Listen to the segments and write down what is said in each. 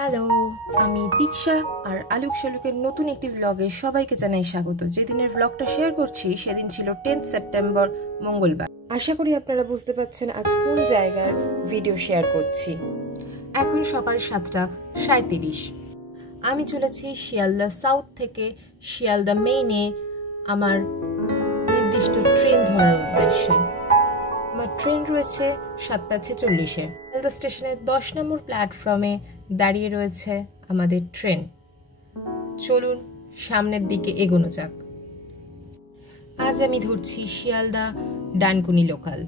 Hello, আমি দীক্ষা আর আলুক শালুকের নতুন একটি ভ্লগে সবাইকে জানাই স্বাগত। যেদিনের ভ্লগটা শেয়ার করছি সেদিন ছিল 10 সেপ্টেম্বর মঙ্গলবার। আশা করি আপনারা বুঝতে পারছেন আজ কোন জায়গার ভিডিও শেয়ার করছি। এখন সকাল 7:37। আমি চলেছি শিয়ালদা সাউথ থেকে শিয়ালদা মেইনে আমার নির্দিষ্ট ট্রেন ধরার উদ্দেশ্যে। আমার ট্রেন রয়েছে 7:46-এ। শিয়ালদা স্টেশনের 10 নম্বর প্ল্যাটফর্মে দাঁড়িয়ে রয়েছে আমাদের ট্রেন। চলুন সামনের দিকে এগোনো যাক। আজ আমি ধরছি শিয়ালদা ডানকুনি লোকাল।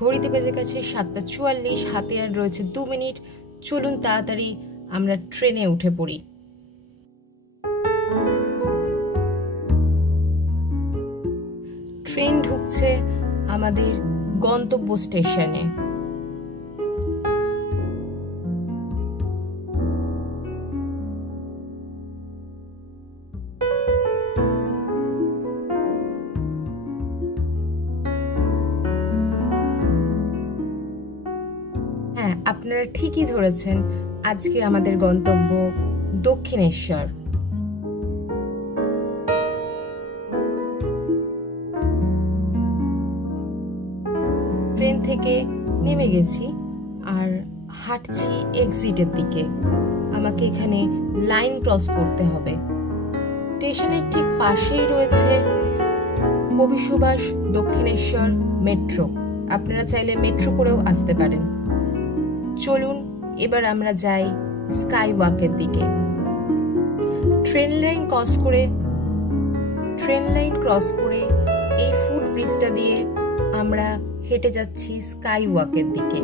ঘড়িতে বেজে গেছে 7:44, হাতে আর রয়েছে 2 মিনিট। চলুন তাড়াতাড়ি আমরা ট্রেনে উঠে পড়ি। ট্রেন ঢুকছে আমাদের গন্তব্য স্টেশনে। হ্যাঁ, আপনারা ঠিকই ধরেছেন, আজকে আমাদের গন্তব্য দক্ষিণেশ্বর। ট্রেন থেকে নেমে গেছি আর হাঁটছি এক্সিটের দিকে। আমাকে এখানে লাইন ক্রস করতে হবে। স্টেশনের ঠিক পাশেই রয়েছে কবি সুভাষ দক্ষিণেশ্বর মেট্রো। আপনারা চাইলে মেট্রো করেও আসতে পারেন। চলুন এবার আমরা যাই স্কাই ওয়াকের দিকে। ট্রেন লাইন ক্রস করে এই ফুট ব্রিজটা দিয়ে আমরা হেঁটে যাচ্ছি স্কাই ওয়াকের দিকে।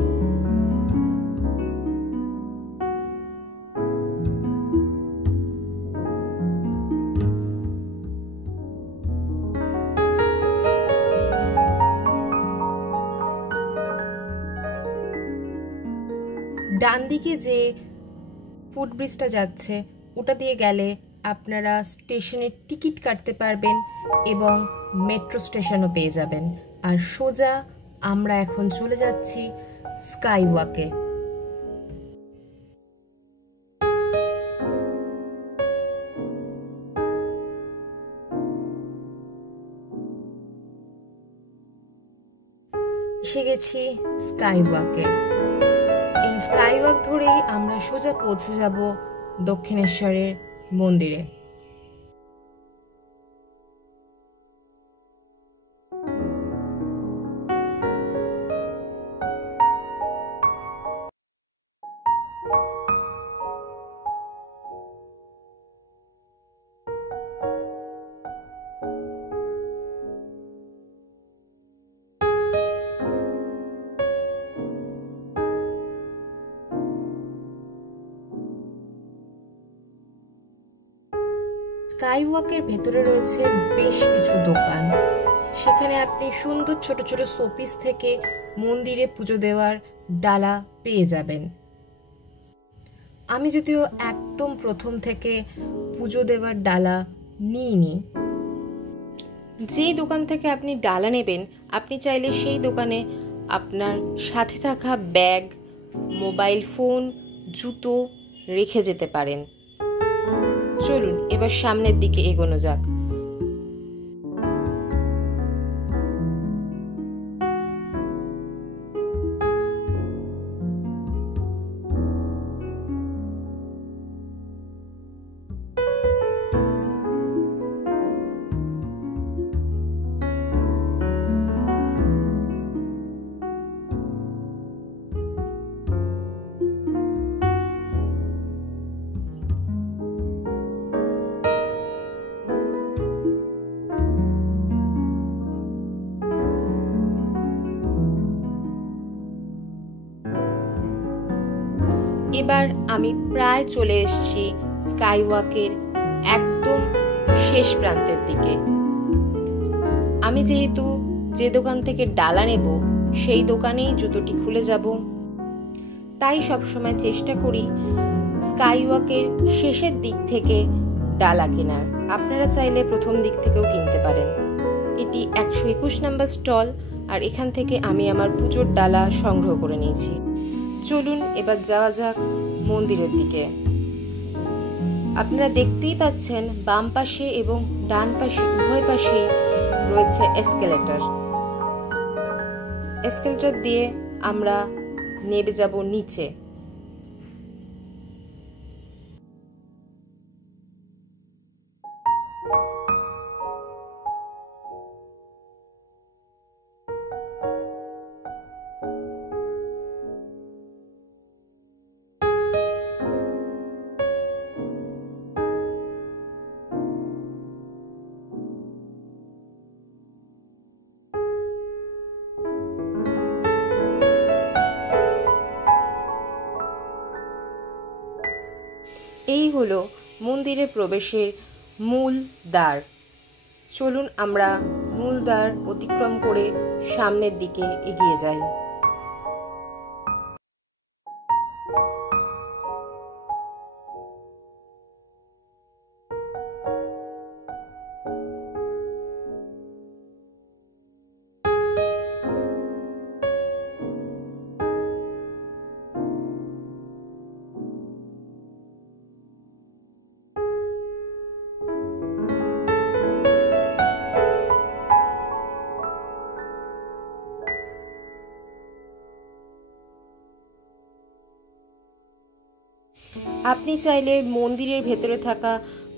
ডান দিকে যে ফুট ব্রিজটা যাচ্ছে ওটা দিয়ে গেলে আপনারা স্টেশনের টিকিট কাটতে পারবেন এবং মেট্রো স্টেশনও পেয়ে যাবেন। আর সোজা আমরা এখন চলে যাচ্ছি স্কাই ওয়াকে। এসে গেছি স্কাই ওয়াকে। এই স্কাই ওয়াক ধরেই আমরা সোজা পৌঁছে যাব দক্ষিণেশ্বরের মন্দিরে। স্কাই ওয়াকের ভেতরে রয়েছে বেশ কিছু দোকান। সেখানে আপনি সুন্দর ছোট ছোট শোপিস থেকে মন্দিরে পুজো দেওয়ার ডালা পেয়ে যাবেন। আমি যদিও একদম প্রথম থেকে পুজো দেওয়ার ডালা নিইনি। যে দোকান থেকে আপনি ডালা নেবেন, আপনি চাইলে সেই দোকানে আপনার সাথে থাকা ব্যাগ, মোবাইল ফোন, জুতো রেখে যেতে পারেন। চলুন এবার সামনের দিকে এগোনো যাক। এবার আমি প্রায় চলে এসেছি স্কাই ওয়াকের একদম শেষ প্রান্তের দিকে। আমি যেহেতু যে দোকান থেকে ডালা নেব সেই দোকানেই জুতোটি খুলে যাব, তাই সবসময় চেষ্টা করি স্কাই ওয়াকের শেষের দিক থেকে ডালা কেনার। আপনারা চাইলে প্রথম দিক থেকেও কিনতে পারেন। এটি 121 নম্বর স্টল, আর এখান থেকে আমি আমার পুজোর ডালা সংগ্রহ করে নিয়েছি। চলুন এবার যাওয়া যাক মন্দিরের দিকে। আপনারা দেখতেই পাচ্ছেন বাম পাশে এবং ডান পাশে উভয় পাশে রয়েছে এসকেলেটর। এসকেলেটর দিয়ে আমরা নেমে যাব নিচে। এই হলো মন্দিরে প্রবেশের মূল দ্বার। চলুন আমরা মূল দ্বার অতিক্রম করে সামনের দিকে এগিয়ে যাই। আপনি চাইলে মন্দিরের ভেতরে থাকা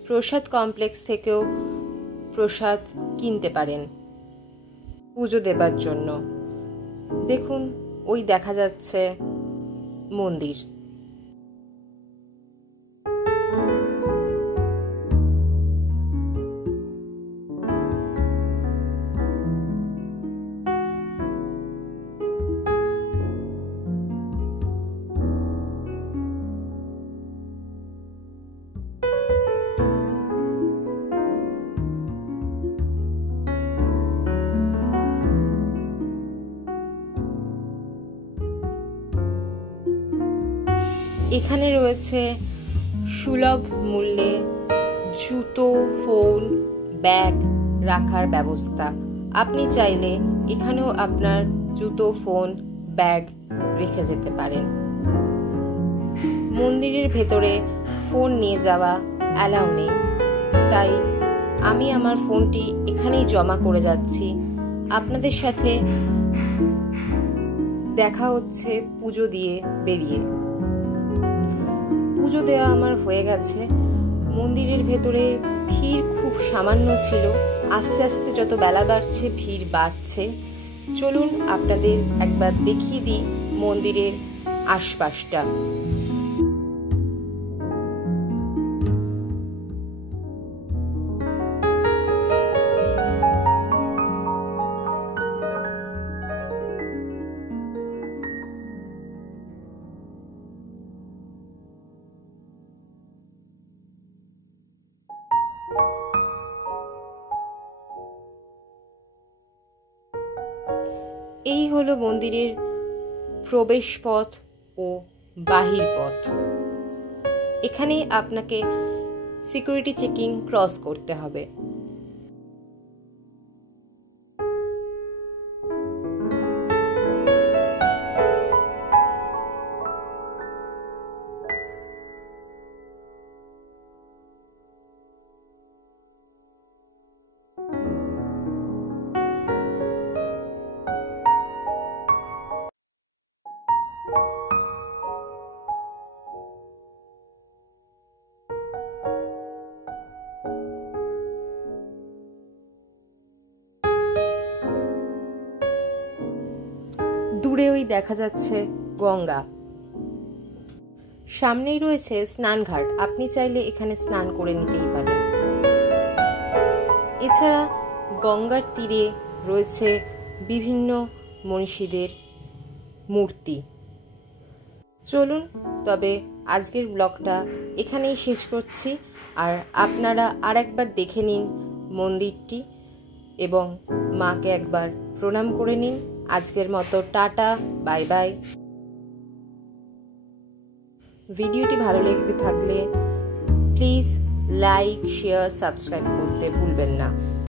প্রসাদ কমপ্লেক্স থেকেও প্রসাদ কিনতে পারেন পুজো দেবার জন্য। দেখুন, ওই দেখা যাচ্ছে মন্দির। এখানে রয়েছে সুলভ মূল্যে জুতো, ফোন, ব্যাগ রাখার ব্যবস্থা। আপনি চাইলে এখানেও আপনার জুতো, ফোন, ব্যাগ রেখে যেতে পারেন। মন্দিরের ভেতরে ফোন নিয়ে যাওয়া অ্যালাউ নেই, তাই আমি আমার ফোনটি এখানেই জমা করে যাচ্ছি। আপনাদের সাথে দেখা হচ্ছে পুজো দিয়ে বেরিয়ে। পুজো দেওয়া আমার হয়ে গেছে। মন্দিরের ভেতরে ভিড় খুব সামান্য ছিল, আস্তে আস্তে যত বেলা বাড়ছে ভিড় বাড়ছে। চলুন আপনাদের একবার দেখিয়ে দিই মন্দিরের আশপাশটা। এই হলো মন্দিরের প্রবেশ পথ ও বাহির পথ। এখানেই আপনাকে সিকিউরিটি চেকিং ক্রস করতে হবে। দূরে ওই দেখা যাচ্ছে গঙ্গা। সামনেই রয়েছে স্নানঘাট, আপনি চাইলে এখানে স্নান করে নিতেই পারেন। এছাড়া গঙ্গার তীরে রয়েছে বিভিন্ন মনীষীদের মূর্তি। চলুন তবে আজকের ব্লগটা এখানেই শেষ করছি, আর আপনারা আরেকবার দেখে নিন মন্দিরটি এবং মাকে একবার প্রণাম করে নিন। আজকের মতো টাটা, বাই বাই। ভিডিওটি ভালো লেগে থাকলে প্লিজ লাইক, শেয়ার, সাবস্ক্রাইব করতে ভুলবেন না।